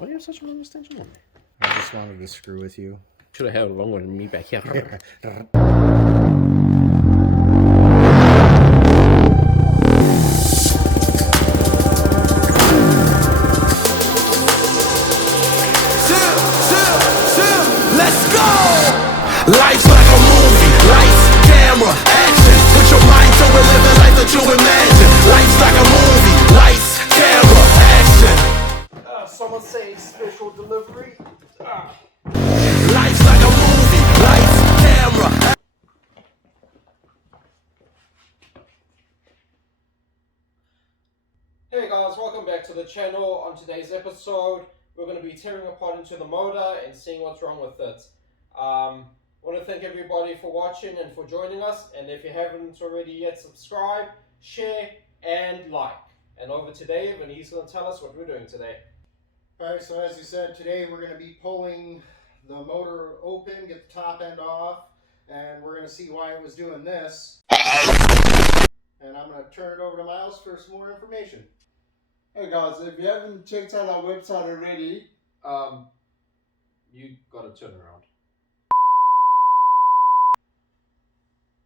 Why do you have such a long extension on there? I just wanted to screw with you. Should have had it longer than me back here. Let's go! Life's like a movie, lights, camera, action. Put your mind to it, live the life that you imagine. Life's like a movie, lights, camera, action. Someone say special delivery. Life's like a movie, lights, camera. Hey guys, welcome back to the channel. On today's episode, we're going to be tearing apart into the motor and seeing what's wrong with it. I want to thank everybody for watching and for joining us. And if you haven't already yet, subscribe, share, and like. And over to Dave, and he's going to tell us what we're doing today. Alright, so as you said, today we're going to be pulling the motor open, get the top end off, and we're going to see why it was doing this. And I'm going to turn it over to Miles for some more information. Hey guys, if you haven't checked out our website already, You got to turn around.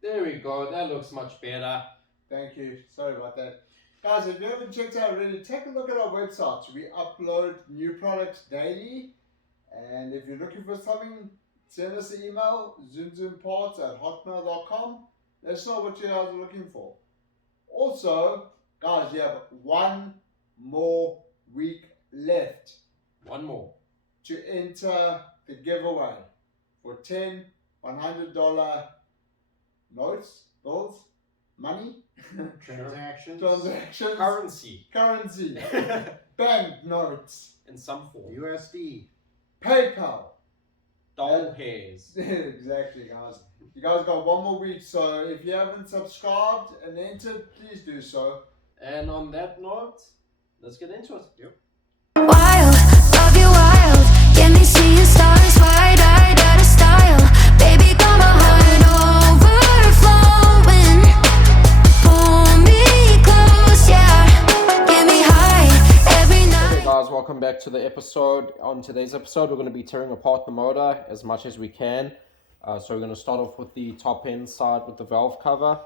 There we go, that looks much better. thank you, sorry about that. Guys, if you haven't checked out already, take a look at our website. We upload new products daily, and if you're looking for something, send us an email, zoomzoomparts@hotmail.com. Let us know what you guys are looking for. Also, guys, you have one more week left One more. to enter the giveaway for 10 $100 notes, bills, money, Transactions. transactions, currency, bank notes, In some form. USD. PayPal. Doll hairs. Exactly, guys. You guys got one more week, so if you haven't subscribed and entered, please do so. And on that note, let's get into it. Yep. Wild, love you wild. Get me seeing stars, wide-eyed, out of style. Baby, got my heart overflowing. Pull me close, yeah. Get me high every night. Hey guys, welcome back to the episode. On today's episode, we're going to be tearing apart the motor as much as we can. So we're going to start off with the top end side with the valve cover.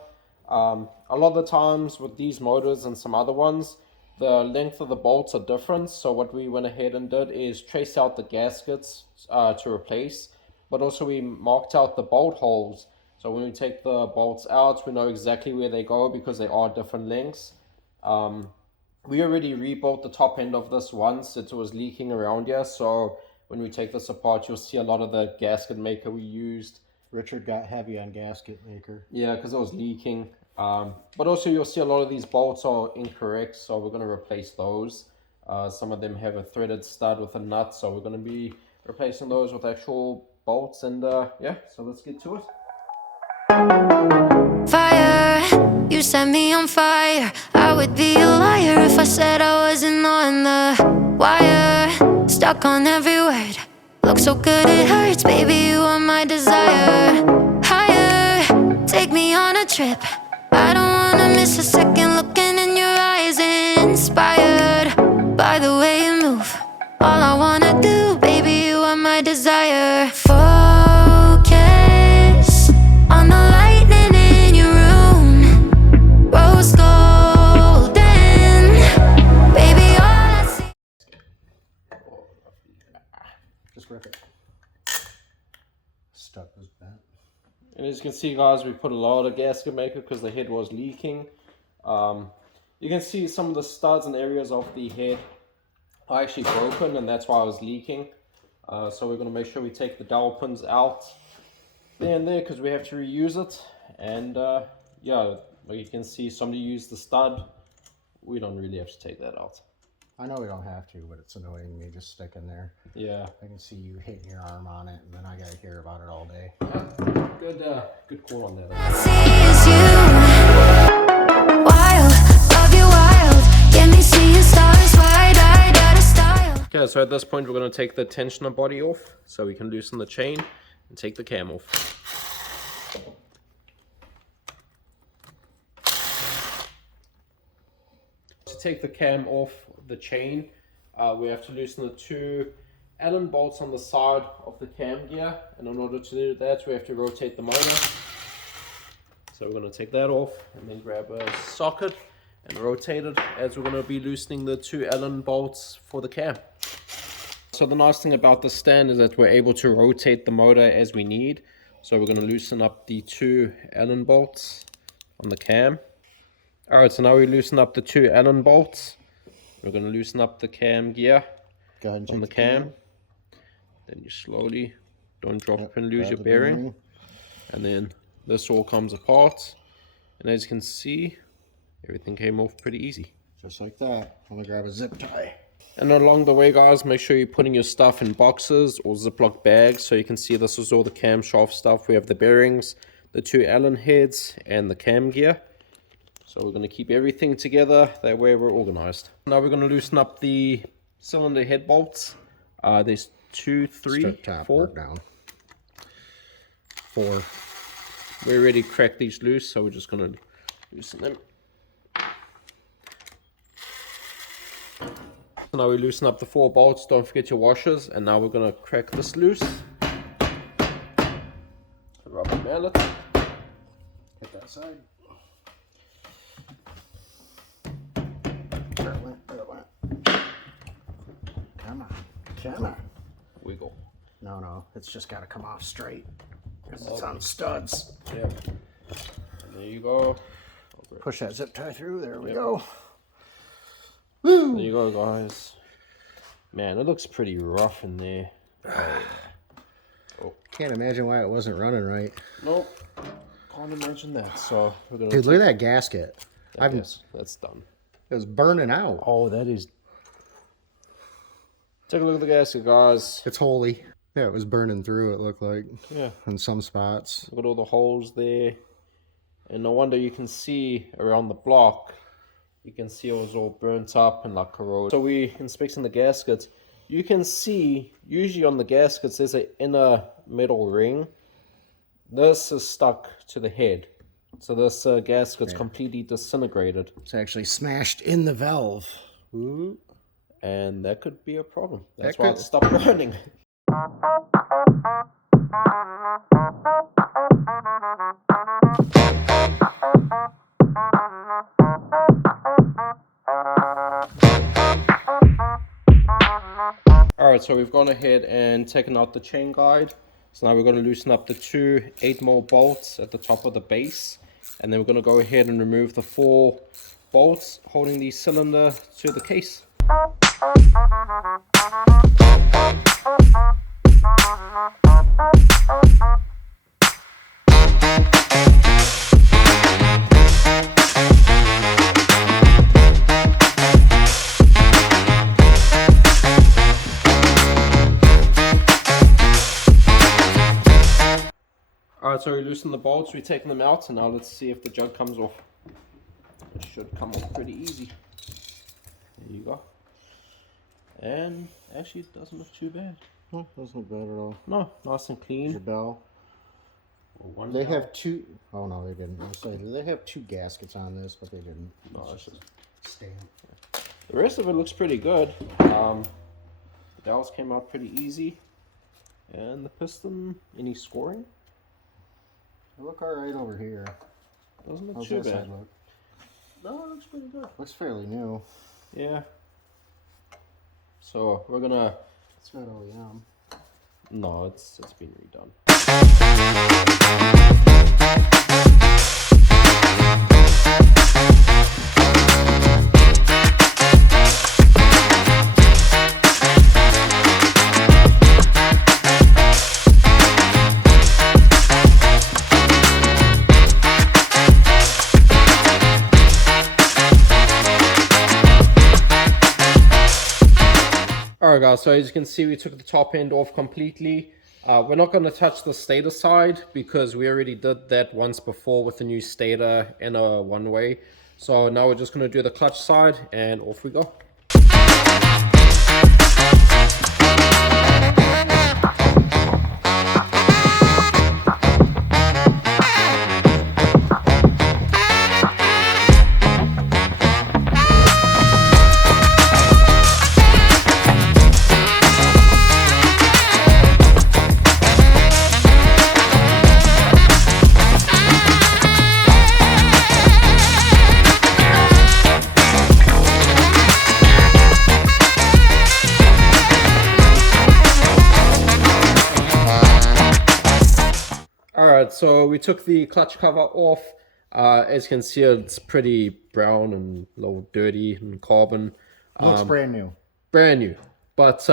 A lot of the times with these motors and some other ones, the length of the bolts are different. So what we went ahead and did is trace out the gaskets to replace, but also we marked out the bolt holes. So when we take the bolts out, we know exactly where they go because they are different lengths. We already rebuilt the top end of this once. It was leaking around here, so when we take this apart, you'll see a lot of the gasket maker we used. Richard got heavy on gasket maker. Yeah, because it was leaking. But also you'll see a lot of these bolts are incorrect, so we're going to replace those. Some of them have a threaded stud with a nut, so we're going to be replacing those with actual bolts. And yeah, so let's get to it. Fire, you set me on fire. I would be a liar if I said I wasn't on the wire. Stuck on every word. Look so good it hurts, baby, you are my desire. Higher, take me on a trip. I don't wanna miss a second looking in your eyes. Inspired by the way you move. All I wanna do, baby, you are my desire. Focus on the lightning in your room. Rose golden, baby, all I see. Just rip it. Stuck was bent. And as you can see, guys, we put a lot of gasket maker because the head was leaking. You can see some of the studs and areas of the head are actually broken, and that's why I was leaking. So we're going to make sure we take the dowel pins out there and there because we have to reuse it. And yeah, like you can see, somebody used the stud. We don't really have to take that out. I know we don't have to, but it's annoying me just sticking there. Yeah. I can see you hitting your arm on it, and then I gotta hear about it all day. Good call on that. I see is you. Wild, love you wild. Get me seeing stars, wide-eyed, out of style. Okay, so at this point we're going to take the tensioner body off so we can loosen the chain and take the cam off. To take the cam off the chain, we have to loosen the 2 Allen bolts on the side of the cam gear, and in order to do that we have to rotate the motor. So we're going to take that off and then grab a socket and rotate it, as we're going to be loosening the 2 Allen bolts for the cam. So the nice thing about the stand is that we're able to rotate the motor as we need. So we're going to loosen up the 2 Allen bolts on the cam. Alright, so now we loosen up the 2 Allen bolts. We're going to loosen up the cam gear on the cam. Then you slowly, don't drop and lose your bearing. And then this all comes apart. And as you can see, everything came off pretty easy. Just like that. I'm gonna grab a zip tie. And along the way, guys, make sure you're putting your stuff in boxes or Ziploc bags. So you can see this is all the camshaft stuff. We have the bearings, the 2 Allen heads, and the cam gear. So we're going to keep everything together. That way we're organized. Now we're going to loosen up the cylinder head bolts. There's 2, 3, Strip top, 4. work down. 4. We already cracked these loose, so we're just going to loosen them. So now we loosen up the 4 bolts. Don't forget your washers. And now we're going to crack this loose. Rubber mallet. Hit that side. There it went, there it went. Come on, come on. Wiggle. No, it's just got to come off straight. Because it's on studs. Yeah. And there you go. Push that zip tie through. There we go. Woo! There you go, guys. Man, it looks pretty rough in there. Can't imagine why it wasn't running right. Nope. Can't imagine that. So we're gonna. Dude, look at that gasket. That's done. It was burning out. Oh, that is. Take a look at the gasket, guys. It's holy. Yeah, it was burning through, it looked like. Yeah. In some spots. Look at all the holes there. And no wonder you can see around the block, you can see it was all burnt up and like corroded. So we inspecting the gaskets. You can see, usually on the gaskets, there's an inner metal ring. This is stuck to the head. So this gasket's completely disintegrated. It's actually smashed in the valve. Ooh. And that could be a problem. That's That why could- it stopped running. Alright, so we've gone ahead and taken out the chain guide. So now we're going to loosen up the 2 8mm bolts at the top of the base. And then we're going to go ahead and remove the 4 bolts holding the cylinder to the case. Alright, so we loosen the bolts, we're taking them out, and now let's see if the jug comes off. It should come off pretty easy. There you go. And actually it doesn't look too bad. Oh, doesn't look bad at all. No, nice and clean. The bell. They have 2. Oh no, they didn't. I was saying, they have 2 gaskets on this, but they didn't. No, it's just Stand. the rest of it looks pretty good. The dowels came out pretty easy. And the piston, any scoring? They look alright over here. Doesn't look How's too that bad. side look? No, it looks pretty good. Looks fairly new. Yeah. So we're gonna. It's not OEM. No, it's been redone. Alright guys, so as you can see we took the top end off completely. We're not going to touch the stator side because we already did that once before with the new stator in a one-way. So now we're just going to do the clutch side and off we go. Alright, so we took the clutch cover off. As you can see, it's pretty brown and a little dirty and carbon. Looks brand new. Brand new. But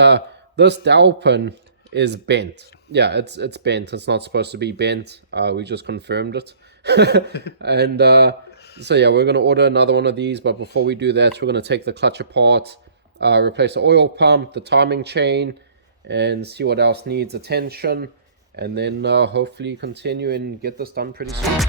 this dowel pin is bent. Yeah, it's bent. It's not supposed to be bent. We just confirmed it. And so yeah, we're going to order another one of these. But before we do that, we're going to take the clutch apart, replace the oil pump, the timing chain, and see what else needs attention. And then hopefully continue and get this done pretty soon.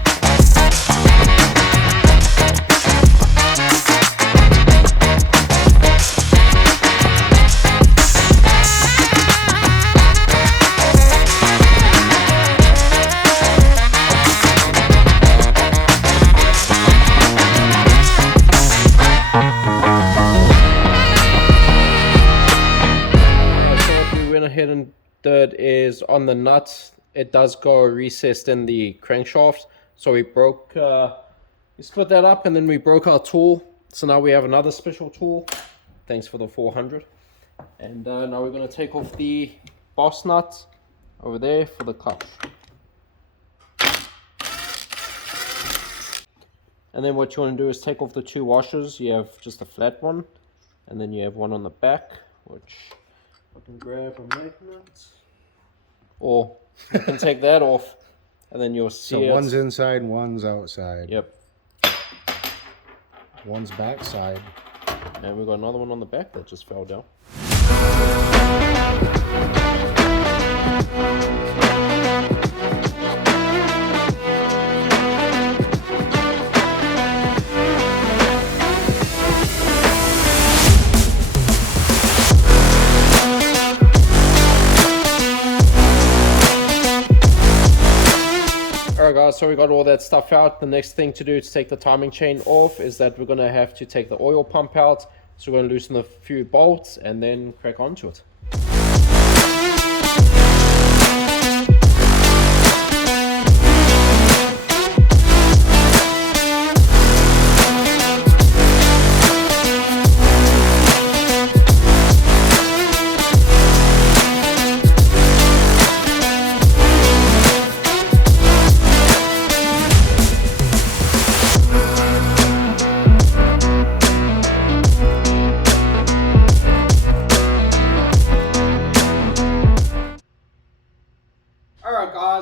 Ahead and did is on the nut, it does go recessed in the crankshaft, so we split that up and then we broke our tool, so now we have another special tool. Thanks for the 400. And now we're going to take off the boss nut over there for the clutch. And then what you want to do is take off the two washers. You have just a flat one, and then you have one on the back, which I can grab a magnet, or you can take that off, and then you'll see So one's inside, one's outside. Yep. One's backside. And we've got another one on the back that just fell down. Alright guys, so we got all that stuff out. The next thing to do to take the timing chain off is that we're going to have to take the oil pump out. So we're going to loosen a few bolts and then crack onto it.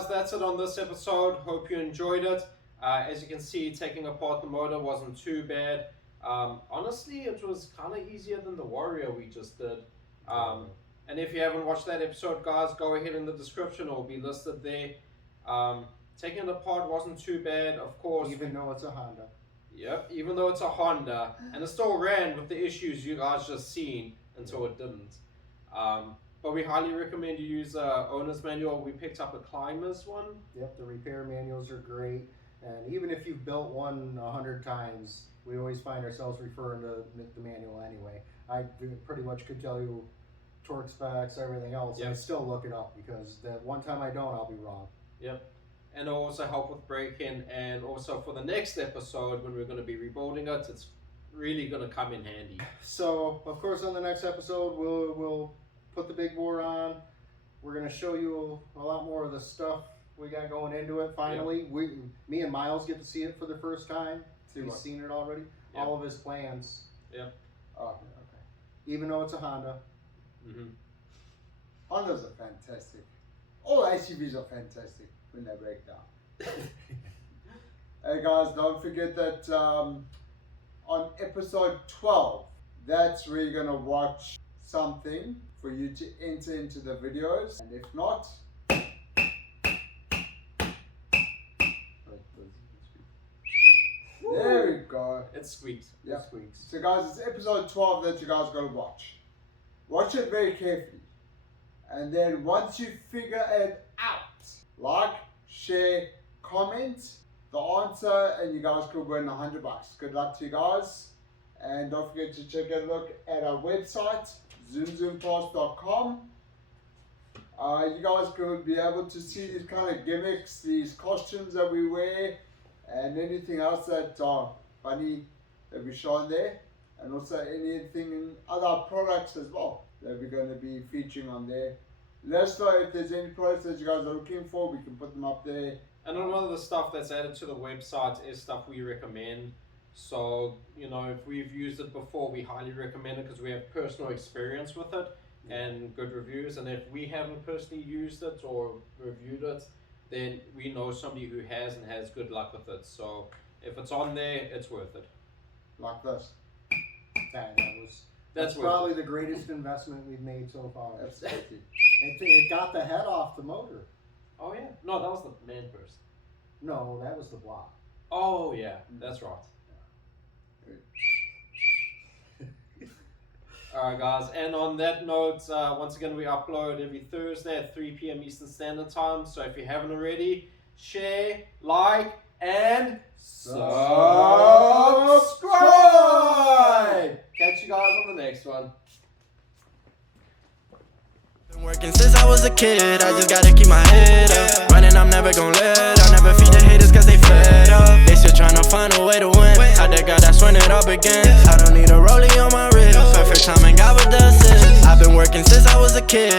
That's it on this episode. Hope you enjoyed it. As you can see, taking apart the motor wasn't too bad. Honestly, it was kind of easier than the Warrior we just did. And if you haven't watched that episode, guys, go ahead in the description. It will be listed there. Taking it apart wasn't too bad, of course. Even though it's a Honda. Yep, even though it's a Honda. And it still ran with the issues you guys just seen until it didn't. But we highly recommend you use owner's manual. We picked up a Climbers one. Yep, the repair manuals are great. And even if you've built one 100 times, we always find ourselves referring to the manual anyway. I pretty much could tell you torque specs, everything else. Yep. I still look it up because the one time I don't, I'll be wrong. Yep. And it'll also help with braking. And also for the next episode, when we're going to be rebuilding it, it's really going to come in handy. So, of course, on the next episode, we'll put the big bore on. We're going to show you a lot more of the stuff we got going into it finally. Yep. Me and Miles get to see it for the first time. He's seen it already. Yep. All of his plans. Yep. Oh, okay. Even though it's a Honda. Mm-hmm. Hondas are fantastic. All SUVs are fantastic when they break down. Hey guys, don't forget that on episode 12, that's where you're going to watch something for you to enter into the videos. And if not, there we go. It squeaks. Yeah. It squeaks. So guys, it's episode 12 that you guys got to watch. Watch it very carefully. And then once you figure it out, like, share, comment the answer, and you guys could win $100. Good luck to you guys. And don't forget to check a look at our website, zoomzoomparts.com. You guys could be able to see these kind of gimmicks, these costumes that we wear, and anything else that are funny that we show on there. And also anything in other products as well that we're going to be featuring on there. Let us know if there's any products that you guys are looking for. We can put them up there And a lot of the stuff that's added to the website is stuff we recommend. So, you know, if we've used it before, we highly recommend it because we have personal experience with it and good reviews. And if we haven't personally used it or reviewed it, then we know somebody who has and has good luck with it. So if it's on there, it's worth it. Like this. That's That's probably the greatest investment we've made so far. Absolutely. It got the head off the motor. Oh yeah, no, that was the man first. No, that was the block. Oh yeah, that's right. Alright guys, and on that note, once again we upload every Thursday at 3 p.m. Eastern Standard Time. So if you haven't already, share, like, and subscribe! Catch you guys on the next one. Been working since I was a kid, I just gotta keep my head up. Running, I'm never gonna let. I'll never feed the haters cause they fed up. They still tryna find a way to win. I just got that swing it up again. I don't need a rollie on my wrist. Perfect timing, God with the assist. I've been working since I was a kid.